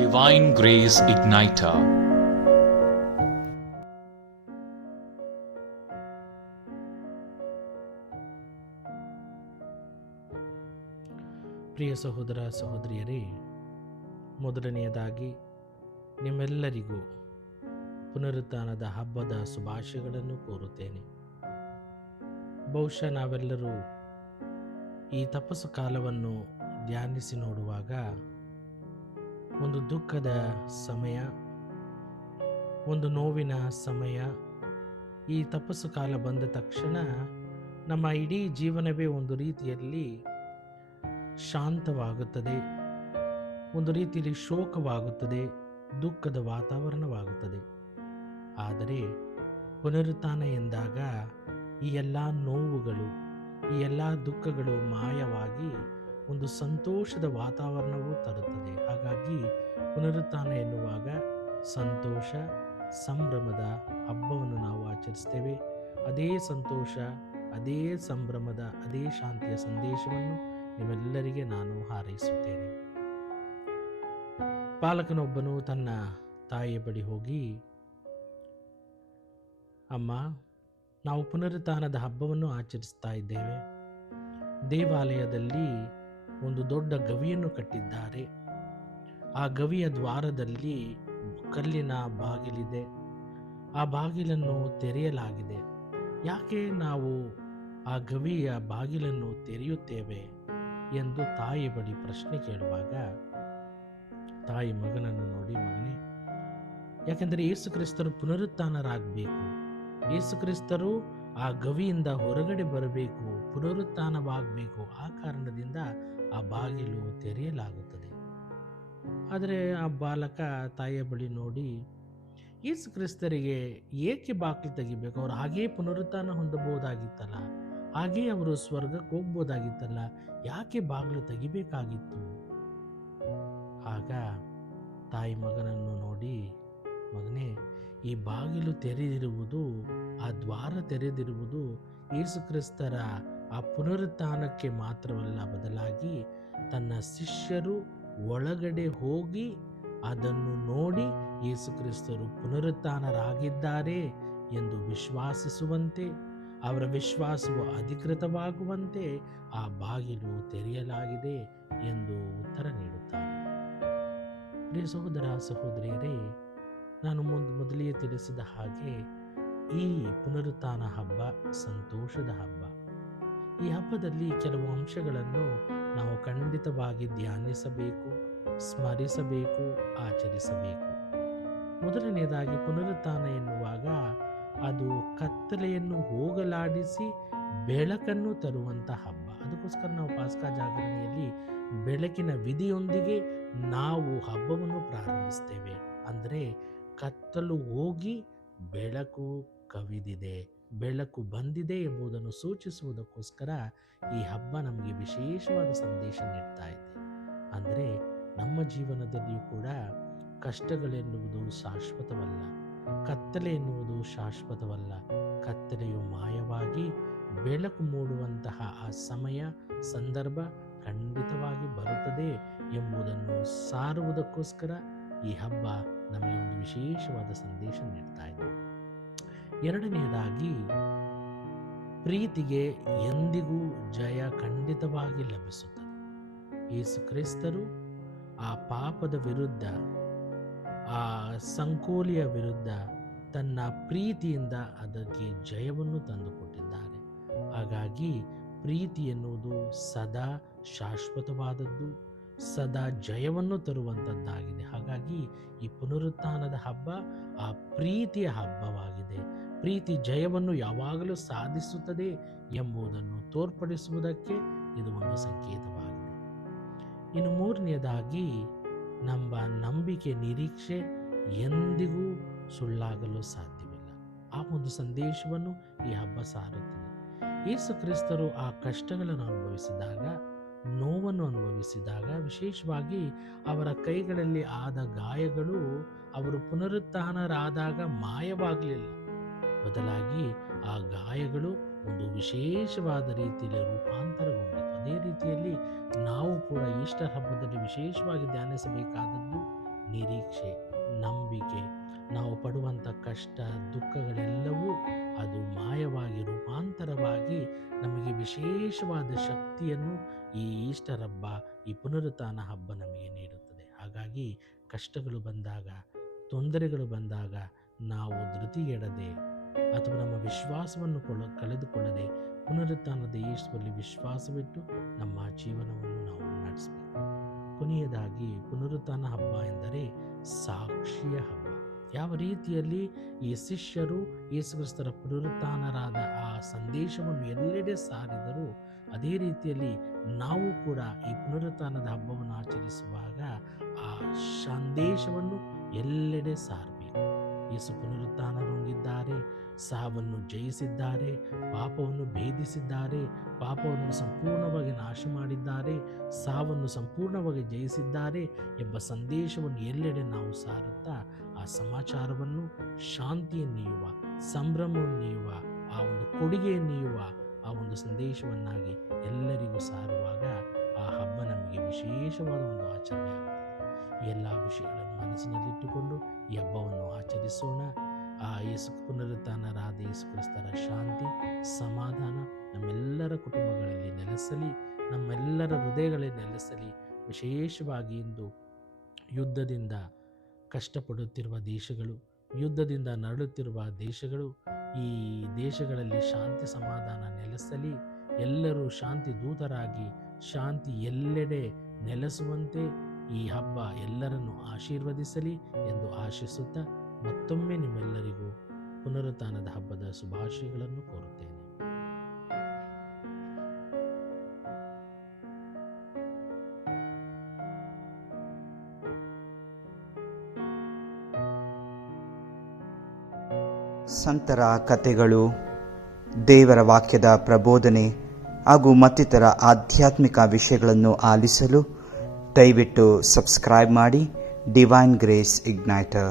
Divine Grace Igniter. ಪ್ರಿಯ ಸಹೋದರ ಸಹೋದರಿಯರೇ, ಮೊದಲನೆಯದಾಗಿ ನಿಮ್ಮೆಲ್ಲರಿಗೂ ಪುನರುತ್ಥಾನದ ಹಬ್ಬದ ಶುಭಾಶಯಗಳನ್ನು ಕೋರುತ್ತೇನೆ. ಬಹುಶಃ ನಾವೆಲ್ಲರೂ ಈ ತಪಸ್ಸು ಕಾಲವನ್ನು ಧ್ಯಾನಿಸಿ ನೋಡುವಾಗ ಒಂದು ದುಃಖದ ಸಮಯ, ಒಂದು ನೋವಿನ ಸಮಯ. ಈ ತಪಸ್ಸು ಕಾಲ ಬಂದ ತಕ್ಷಣ ನಮ್ಮ ಇಡೀ ಜೀವನವೇ ಒಂದು ರೀತಿಯಲ್ಲಿ ಶಾಂತವಾಗುತ್ತದೆ, ಒಂದು ರೀತಿಯಲ್ಲಿ ಶೋಕವಾಗುತ್ತದೆ, ದುಃಖದ ವಾತಾವರಣವಾಗುತ್ತದೆ. ಆದರೆ ಪುನರುತ್ಥಾನ ಎಂದಾಗ ಈ ಎಲ್ಲ ನೋವುಗಳು, ಈ ಎಲ್ಲ ದುಃಖಗಳು ಮಾಯವಾಗಿ ಒಂದು ಸಂತೋಷದ ವಾತಾವರಣವೂ ತರುತ್ತದೆ. ಹಾಗಾಗಿ ಪುನರುತ್ಥಾನ ಎನ್ನುವಾಗ ಸಂತೋಷ, ಸಂಭ್ರಮದ ಹಬ್ಬವನ್ನು ನಾವು ಆಚರಿಸ್ತೇವೆ. ಅದೇ ಸಂತೋಷ, ಅದೇ ಸಂಭ್ರಮದ, ಅದೇ ಶಾಂತಿಯ ಸಂದೇಶವನ್ನು ನಿಮ್ಮೆಲ್ಲರಿಗೆ ನಾನು ಹಾರೈಸುತ್ತೇನೆ. ಬಾಲಕನೊಬ್ಬನು ತನ್ನ ತಾಯಿಯ ಬಳಿ ಹೋಗಿ, ಅಮ್ಮ, ನಾವು ಪುನರುತ್ಥಾನದ ಹಬ್ಬವನ್ನು ಆಚರಿಸ್ತಾ ಇದ್ದೇವೆ. ದೇವಾಲಯದಲ್ಲಿ ಒಂದು ದೊಡ್ಡ ಗವಿಯನ್ನು ಕಟ್ಟಿದ್ದಾರೆ. ಆ ಗವಿಯ ದ್ವಾರದಲ್ಲಿ ಕಲ್ಲಿನ ಬಾಗಿಲಿದೆ. ಆ ಬಾಗಿಲನ್ನು ತೆರೆಯಲಾಗಿದೆ. ಯಾಕೆ ನಾವು ಆ ಗವಿಯ ಬಾಗಿಲನ್ನು ತೆರೆಯುತ್ತೇವೆ ಎಂದು ತಾಯಿ ಬಳಿ ಪ್ರಶ್ನೆ ಕೇಳುವಾಗ, ತಾಯಿ ಮಗನನ್ನು ನೋಡಿ, ಮಗನೇ, ಯಾಕೆಂದರೆ ಯೇಸು ಕ್ರಿಸ್ತರು ಪುನರುತ್ಥಾನರಾಗಬೇಕು. ಯೇಸು ಕ್ರಿಸ್ತರು ಆ ಗವಿಯಿಂದ ಹೊರಗಡೆ ಬರಬೇಕು, ಪುನರುತ್ಥಾನವಾಗಬೇಕು. ಆ ಕಾರಣದಿಂದ ಆ ಬಾಗಿಲು ತೆರೆಯಲಾಗುತ್ತದೆ. ಆದರೆ ಆ ಬಾಲಕ ತಾಯಿಯ ಬಳಿ ನೋಡಿ, ಯೇಸು ಕ್ರಿಸ್ತರಿಗೆ ಏಕೆ ಬಾಗಿಲು ತೆಗಿಬೇಕು? ಅವರು ಹಾಗೇ ಪುನರುತ್ಥಾನ ಹೊಂದಬಹುದಾಗಿತ್ತಲ್ಲ, ಹಾಗೇ ಅವರು ಸ್ವರ್ಗಕ್ಕೆ ಹೋಗ್ಬೋದಾಗಿತ್ತಲ್ಲ, ಯಾಕೆ ಬಾಗಿಲು ತೆಗಿಬೇಕಾಗಿತ್ತು? ಆಗ ತಾಯಿ ಮಗನನ್ನು ನೋಡಿ, ಮಗನೇ, ಈ ಬಾಗಿಲು ತೆರೆದಿರುವುದು, ಆ ದ್ವಾರ ತೆರೆದಿರುವುದು ಯೇಸು ಕ್ರಿಸ್ತರ ಆ ಪುನರುತ್ಥಾನಕ್ಕೆ ಮಾತ್ರವಲ್ಲ, ಬದಲಾಗಿ ತನ್ನ ಶಿಷ್ಯರು ಒಳಗಡೆ ಹೋಗಿ ಅದನ್ನು ನೋಡಿ ಯೇಸು ಕ್ರಿಸ್ತರು ಪುನರುತ್ಥಾನರಾಗಿದ್ದಾರೆ ಎಂದು ವಿಶ್ವಾಸಿಸುವಂತೆ, ಅವರ ವಿಶ್ವಾಸವು ಅಧಿಕೃತವಾಗುವಂತೆ ಆ ಬಾಗಿಲು ತೆರೆಯಲಾಗಿದೆ ಎಂದು ಉತ್ತರ ನೀಡುತ್ತಾರೆ. ಪ್ರಿಯ ಸಹೋದರ ಸಹೋದರಿಯರೇ, ನಾನು ಮೊದಲಿಗೆ ತಿಳಿಸಿದ ಹಾಗೆ ಈ ಪುನರುತ್ಥಾನ ಹಬ್ಬ ಸಂತೋಷದ ಹಬ್ಬ. ಈ ಹಬ್ಬದಲ್ಲಿ ಕೆಲವು ಅಂಶಗಳನ್ನು ನಾವು ಖಂಡಿತವಾಗಿ ಧ್ಯಾನಿಸಬೇಕು, ಸ್ಮರಿಸಬೇಕು, ಆಚರಿಸಬೇಕು. ಮೊದಲನೆಯದಾಗಿ, ಪುನರುತ್ಥಾನ ಎನ್ನುವಾಗ ಅದು ಕತ್ತಲೆಯನ್ನು ಹೋಗಲಾಡಿಸಿ ಬೆಳಕನ್ನು ತರುವಂಥ ಹಬ್ಬ. ಅದಕ್ಕೋಸ್ಕರ ನಾವು ಪಾಸ್ಕಾ ಜಾಗರಣೆಯಲ್ಲಿ ಬೆಳಕಿನ ವಿಧಿಯೊಂದಿಗೆ ನಾವು ಹಬ್ಬವನ್ನು ಪ್ರಾರಂಭಿಸ್ತೇವೆ. ಅಂದರೆ ಕತ್ತಲು ಹೋಗಿ ಬೆಳಕು ಕವಿದಿದೆ, ಬೆಳಕು ಬಂದಿದೆ ಎಂಬುದನ್ನು ಸೂಚಿಸುವುದಕ್ಕೋಸ್ಕರ ಈ ಹಬ್ಬ ನಮಗೆ ವಿಶೇಷವಾದ ಸಂದೇಶ ನೀಡ್ತಾ ಇದೆ. ಅಂದರೆ ನಮ್ಮ ಜೀವನದಲ್ಲಿಯೂ ಕೂಡ ಕಷ್ಟಗಳೆನ್ನುವುದು ಶಾಶ್ವತವಲ್ಲ, ಕತ್ತಲೆ ಎನ್ನುವುದು ಶಾಶ್ವತವಲ್ಲ. ಕತ್ತಲೆಯು ಮಾಯವಾಗಿ ಬೆಳಕು ಮೂಡುವಂತಹ ಆ ಸಮಯ, ಸಂದರ್ಭ ಖಂಡಿತವಾಗಿ ಬರುತ್ತದೆ ಎಂಬುದನ್ನು ಸಾರುವುದಕ್ಕೋಸ್ಕರ ಈ ಹಬ್ಬ ನಮಗೆ ಒಂದು ವಿಶೇಷವಾದ ಸಂದೇಶ ನೀಡ್ತಾ ಇದೆ. ಎರಡನೆಯದಾಗಿ, ಪ್ರೀತಿಗೆ ಎಂದಿಗೂ ಜಯ ಖಂಡಿತವಾಗಿ ಲಭಿಸುತ್ತದೆ. ಯೇಸು ಕ್ರಿಸ್ತರು ಆ ಪಾಪದ ವಿರುದ್ಧ, ಆ ಸಂಕೋಲೆಯ ವಿರುದ್ಧ ತನ್ನ ಪ್ರೀತಿಯಿಂದ ಅದಕ್ಕೆ ಜಯವನ್ನು ತಂದುಕೊಟ್ಟಿದ್ದಾರೆ. ಹಾಗಾಗಿ ಪ್ರೀತಿ ಎನ್ನುವುದು ಸದಾ ಶಾಶ್ವತವಾದದ್ದು, ಸದಾ ಜಯವನ್ನು ತರುವಂಥದ್ದಾಗಿದೆ. ಹಾಗಾಗಿ ಈ ಪುನರುತ್ಥಾನದ ಹಬ್ಬ ಆ ಪ್ರೀತಿಯ ಹಬ್ಬವಾಗಿದೆ. ಪ್ರೀತಿ ಜಯವನ್ನು ಯಾವಾಗಲೂ ಸಾಧಿಸುತ್ತದೆ ಎಂಬುದನ್ನು ತೋರ್ಪಡಿಸುವುದಕ್ಕೆ ಇದು ಒಂದು ಸಂಕೇತವಾಗಿದೆ. ಇನ್ನು ಮೂರನೆಯದಾಗಿ, ನಮ್ಮ ನಂಬಿಕೆ, ನಿರೀಕ್ಷೆ ಎಂದಿಗೂ ಸುಳ್ಳಾಗಲು ಸಾಧ್ಯವಿಲ್ಲ. ಆ ಒಂದು ಸಂದೇಶವನ್ನು ಈ ಹಬ್ಬ ಸಾರುತ್ತದೆ. ಯೇಸು ಕ್ರಿಸ್ತರು ಆ ಕಷ್ಟಗಳನ್ನು ಅನುಭವಿಸಿದಾಗ, ನೋವನ್ನು ಅನುಭವಿಸಿದಾಗ, ವಿಶೇಷವಾಗಿ ಅವರ ಕೈಗಳಲ್ಲಿ ಆದ ಗಾಯಗಳು ಅವರು ಪುನರುತ್ಥಾನರಾದಾಗ ಮಾಯವಾಗಲಿಲ್ಲ. ಬದಲಾಗಿ ಆ ಗಾಯಗಳು ಒಂದು ವಿಶೇಷವಾದ ರೀತಿಯಲ್ಲಿ ರೂಪಾಂತರಗೊಂಡಿತು. ಅದೇ ರೀತಿಯಲ್ಲಿ ನಾವು ಕೂಡ ಈಸ್ಟರ್ ಹಬ್ಬದಲ್ಲಿ ವಿಶೇಷವಾಗಿ ಧ್ಯಾನಿಸಬೇಕಾದದ್ದು ನಿರೀಕ್ಷೆ, ನಂಬಿಕೆ, ನಾವು ಪಡುವಂಥ ಕಷ್ಟ ದುಃಖಗಳೆಲ್ಲವೂ ಅದು ಮಾಯವಾಗಿ ರೂಪಾಂತರವಾಗಿ ನಮಗೆ ವಿಶೇಷವಾದ ಶಕ್ತಿಯನ್ನು ಈ ಈಸ್ಟರ್ ಹಬ್ಬ, ಈ ಪುನರುತ್ಥಾನ ಹಬ್ಬ ನಮಗೆ ನೀಡುತ್ತದೆ. ಹಾಗಾಗಿ ಕಷ್ಟಗಳು ಬಂದಾಗ, ತೊಂದರೆಗಳು ಬಂದಾಗ ನಾವು ಧೃತಿಗೆಡದೆ ಅಥವಾ ನಮ್ಮ ವಿಶ್ವಾಸವನ್ನು ಕಳೆದುಕೊಳ್ಳದೆ ಪುನರುತ್ಥಾನದ ಯೇಸುವಲ್ಲಿ ವಿಶ್ವಾಸವಿಟ್ಟು ನಮ್ಮ ಜೀವನವನ್ನು ನಾವು ನಡೆಸಬೇಕು. ಕೊನೆಯದಾಗಿ ಪುನರುತ್ಥಾನ ಹಬ್ಬ ಎಂದರೆ ಸಾಕ್ಷಿಯ ಹಬ್ಬ. ಯಾವ ರೀತಿಯಲ್ಲಿ ಈ ಶಿಷ್ಯರು ಯೇಸುಕ್ರಿಸ್ತರ ಪುನರುತ್ಥಾನರಾದ ಆ ಸಂದೇಶವನ್ನು ಎಲ್ಲೆಡೆ ಸಾರಿದರು, ಅದೇ ರೀತಿಯಲ್ಲಿ ನಾವು ಕೂಡ ಈ ಪುನರುತ್ಥಾನದ ಹಬ್ಬವನ್ನು ಆಚರಿಸುವಾಗ ಆ ಸಂದೇಶವನ್ನು ಎಲ್ಲೆಡೆ ಸಾರಬೇಕು. ಯೇಸು ಪುನರುತ್ಥಾನರೊಂದಿದ್ದಾರೆ, ಸಾವನ್ನು ಜಯಿಸಿದ್ದಾರೆ, ಪಾಪವನ್ನು ಭೇದಿಸಿದ್ದಾರೆ, ಪಾಪವನ್ನು ಸಂಪೂರ್ಣವಾಗಿ ನಾಶ ಮಾಡಿದ್ದಾರೆ, ಸಾವನ್ನು ಸಂಪೂರ್ಣವಾಗಿ ಜಯಿಸಿದ್ದಾರೆ ಎಂಬ ಸಂದೇಶವನ್ನು ಎಲ್ಲೆಡೆ ನಾವು ಸಾರುತ್ತಾ ಆ ಸಮಾಚಾರವನ್ನು, ಶಾಂತಿಯನ್ನು ನೀಯುವ, ಸಂಭ್ರಮವನ್ನು ನೀಯುವ, ಆ ಒಂದು ಕೊಡುಗೆಯನ್ನು ನೀಯುವ ಆ ಒಂದು ಸಂದೇಶವನ್ನಾಗಿ ಎಲ್ಲರಿಗೂ ಸಾರುವಾಗ ಆ ಹಬ್ಬ ನಮಗೆ ವಿಶೇಷವಾದ ಒಂದು ಆಚರಣೆ ಆಗುತ್ತದೆ. ಎಲ್ಲ ವಿಷಯಗಳನ್ನು ಮನಸ್ಸಿನಲ್ಲಿಟ್ಟುಕೊಂಡು ಈ ಹಬ್ಬವನ್ನು ಆಚರಿಸೋಣ. ಆ ಯೇಸು ಪುನರುತ್ಥಾನರಾದ ಯೇಸು ಕ್ರಿಸ್ತರ ಶಾಂತಿ, ಸಮಾಧಾನ ನಮ್ಮೆಲ್ಲರ ಕುಟುಂಬಗಳಲ್ಲಿ ನೆಲೆಸಲಿ, ನಮ್ಮೆಲ್ಲರ ಹೃದಯಗಳಲ್ಲಿ ನೆಲೆಸಲಿ. ವಿಶೇಷವಾಗಿ ಇಂದು ಯುದ್ಧದಿಂದ ಕಷ್ಟಪಡುತ್ತಿರುವ ದೇಶಗಳು, ಯುದ್ಧದಿಂದ ನರಳುತ್ತಿರುವ ದೇಶಗಳು, ಈ ದೇಶಗಳಲ್ಲಿ ಶಾಂತಿ ಸಮಾಧಾನ ನೆಲೆಸಲಿ. ಎಲ್ಲರೂ ಶಾಂತಿ ದೂತರಾಗಿ ಶಾಂತಿ ಎಲ್ಲೆಡೆ ನೆಲೆಸುವಂತೆ ಈ ಹಬ್ಬ ಎಲ್ಲರನ್ನು ಆಶೀರ್ವದಿಸಲಿ ಎಂದು ಆಶಿಸುತ್ತಾ ಮತ್ತೊಮ್ಮೆ ನಿಮ್ಮೆಲ್ಲರಿಗೂ ಪುನರುತ್ಥಾನದ ಹಬ್ಬದ ಶುಭಾಶಯಗಳನ್ನು ಕೋರುತ್ತೇನೆ. ಸಂತರ ಕಥೆಗಳು, ದೇವರ ವಾಕ್ಯದ ಪ್ರಬೋಧನೆ ಹಾಗೂ ಮತ್ತಿತರ ಆಧ್ಯಾತ್ಮಿಕ ವಿಷಯಗಳನ್ನು ಆಲಿಸಲು ದಯವಿಟ್ಟು ಸಬ್ಸ್ಕ್ರೈಬ್ ಮಾಡಿ ಡಿವೈನ್ ಗ್ರೇಸ್ ಇಗ್ನೈಟರ್.